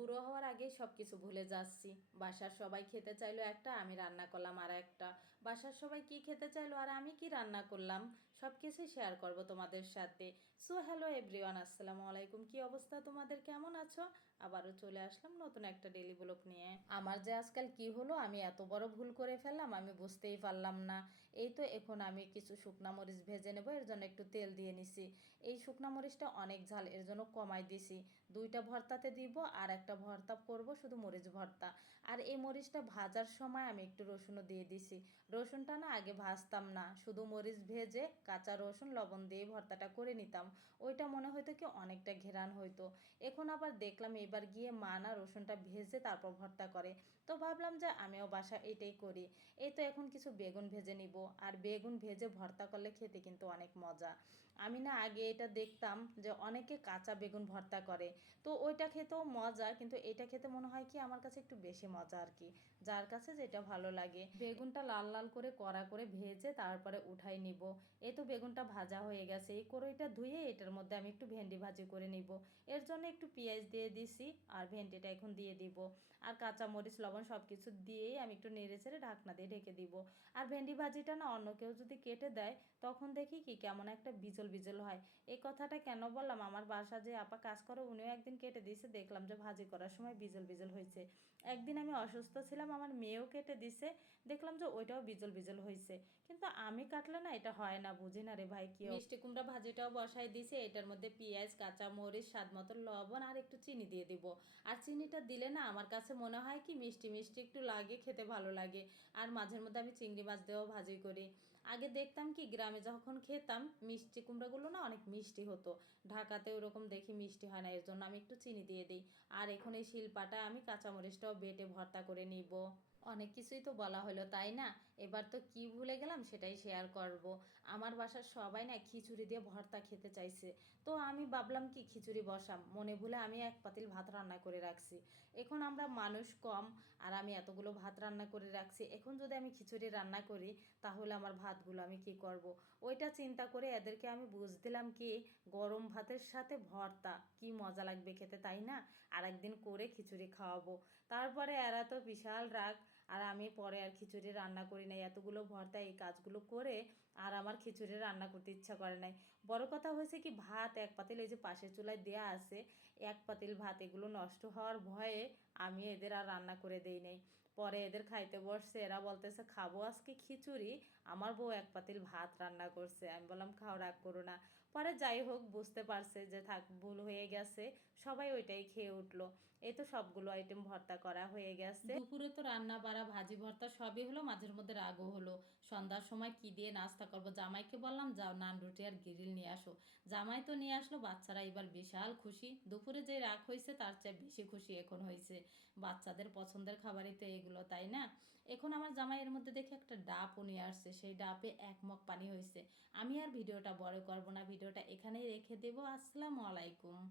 বুড়ো হওয়ার আগেই সব কিছু ভুলে যাচ্ছি। বাসার সবাই খেতে চাইলো একটা, আমি রান্না করলাম আর একটা। বাসার সবাই কি খেতে চাইলো আর আমি কি রান্না করলাম, সব কিছুই শেয়ার করব তোমাদের সাথে। সো হ্যালো এভরিওয়ান, আসসালামু আলাইকুম। কি অবস্থা তোমাদের, কেমন আছো? আবারও চলে আসলাম নতুন একটা ডেলি ব্লগ নিয়ে। আমার যে আজকাল কি হলো, আমি এত বড় ভুল করে ফেললাম আমি বুঝতেই পারলাম না। এই তো এখন আমি কিছু শুকনা মরিচ ভেজে নেব, এর জন্য একটু তেল দিয়ে নিছি। এই শুকনা মরিচটা অনেক ঝাল, এর জন্য কমাই দিছি। দুইটা ভর্তাতে দিব আর একটা ভর্তা করব শুধু মরিচ ভর্তা। আর এই মরিচটা ভাজার সময় আমি একটু রসুনও দিয়ে দিছি। রসুনটা না আগে ভাজতাম না, শুধু মরিচ ভেজে কাঁচা রসুন লবণ দিয়ে ভর্তাটা করে নিতাম। ওইটা মনে হয়তো কি অনেকটা ঘেরান হইতো। এখন আবার দেখলাম এবার গিয়ে মা না রসুনটা ভেজে তারপর ভর্তা করে। তো ভাবলাম যে আমিও বাসা এটাই করি। এই তো এখন কিছু বেগুন ভেজে নিব, আর বেগুন ভেজে ভর্তা করলে খেতে কিন্তু অনেক মজা। আমি না আগে এটা দেখতাম যে অনেকে কাঁচা বেগুন ভর্তা করে, তো ওইটা খেতেও মজা, কিন্তু এটা খেতে মনে হয় কি আমার কাছে একটু বেশি মজা আর কি, যার কাছে যেটা ভালো লাগে। বেগুনটা লাল লাল করে কড়া করে ভেজে তারপরে উঠাই নিব। এই তো বেগুনটা ভাজা হয়ে গেছে, এই কড়াইটা ধুয়ে এটার মধ্যে আমি একটু ভেন্ডি ভাজি করে নিব। এর জন্য একটু পেঁয়াজ দিয়ে দিছি আর ভেন্ডিটা এখন দিয়ে দিব। আর কাঁচা মরিচ লবণ সব কিছু দিয়েই আমি একটু নেড়ে চেড়ে ঢাকনা দিয়ে ঢেকে দিব। আর ভেন্ডি ভাজিটা না অন্য কেউ যদি কেটে দেয় তখন দেখি কি কেমন একটা বিজল বিজল হয়। এই কথাটা কেন বললাম, আমার বাসা যে আপা কাজ করে উনিও একদিন কেটে দিয়েছে, দেখলাম যে ভাজি করার সময় বিজল বিজল হয়েছে। একদিন আমি অসুস্থ ছিলাম, আমার মেয়েও কেটে দিছে, দেখলাম যে ওইটাও বিজল বিজল হয়েছে। কিন্তু আমি কাটলে না এটা হয় না, বুঝি না রে ভাই কি। মিষ্টি কুমড়া ভাজিটাও বসাই দিছে, এটার মধ্যে পেঁয়াজ কাঁচা মরিচ স্বাদ মতো লবণ আর একটু চিনি দিয়ে দিব। আর চিনিটা দিলে না আমার কাছে মনে হয় কি মিষ্টি মিষ্টি একটু লাগে, খেতে ভালো লাগে। আর মাঝের মধ্যে আমি চিংড়ি মাছ দিয়েও ভাজি করি। আগে দেখতাম কি গ্রামে যখন খেতাম মিষ্টি কুমড়াগুলো না অনেক মিষ্টি হতো, ঢাকাতে ওরকম দেখি মিষ্টি হয় না, এর জন্য আমি একটু চিনি দিয়ে দিই। আর এখন এই শিলপাটা আমি কাঁচামরিচটাও বেটে ভর্তা করে নিব। অনেক কিছুই তো বলা হলো তাই না, এবার তো কি ভুলে গেলাম সেটাই শেয়ার করব। আমার বাসার সবাই না খিচুড়ি দিয়ে ভর্তা খেতে চাইছে, তো আমি ভাবলাম কি খিচুড়ি বসাম, মনে ভুলে আমি এক পাতিল ভাত রান্না করে রাখছি। এখন আমরা মানুষ কম, আর আমি এতগুলো ভাত রান্না করে রাখছি, এখন যদি আমি খিচুড়ি রান্না করি তাহলে আমার ভাতগুলো আমি কি করব। ওইটা চিন্তা করে এদেরকে আমি বুঝ দিলাম কি গরম ভাতের সাথে ভর্তা কি মজা লাগবে খেতে, তাই না? আর একদিন করে খিচুড়ি খাওয়াবো। তারপরে এরা তো বিশাল রাগ, আর আমি পরে আর খিচুড়ি রান্না করি নাই। এতগুলো ভর্তা এই কাজগুলো করে আর আমার খিচুড়ি রান্না করতে ইচ্ছা করে নাই। বড় কথা হয়েছে কি ভাত এক পাতিল এই যে পাশের চুলায় দেয়া আছে, এক পাতিল ভাত এগুলো নষ্ট হওয়ার ভয়ে আমি এদের আর রান্না করে দেই নাই। পরে এদের খাইতে বসছে, এরা বলতেছে খাবো আজকে খিচুড়ি, আমার বউ এক পাতিল ভাত রান্না করছে। আমি বললাম খাও, রাগ করো না। পরে যাই হোক বুঝতে পারছে যে থাক ভুল হয়ে গেছে, সবাই ওইটাই খেয়ে উঠলো। এই তো সবগুলো আইটেম ভর্তা করা হয়ে গেছে। দুপুরে তো রান্না বাড়া ভাজি ভর্তা সবই হলো, মাঝের মধ্যে রাগও হলো। সন্ধ্যার সময় কি দিয়ে নাস্তা করব, জামাইকে বললাম যাও নান রুটি আর গ্রিল নিয়ে আসো। জামাই তো নিয়ে আসলো, বাচ্চারা এবার বিশাল খুশি। দুপুরে যে রাগ হয়েছে তার চেয়ে বেশি খুশি এখন হয়েছে। বাচ্চাদের পছন্দের খাবারই তো এগুলো, তাই না? এখন আমার জামাই এর মধ্যে দেখে একটা ডাবও নিয়ে আসছে, সেই ডাবে এক মগ পানি হয়েছে। আমি আর ভিডিওটা বড় করব না, ভিডিওটা এখানেই রেখে দেবো। আসসালামু আলাইকুম।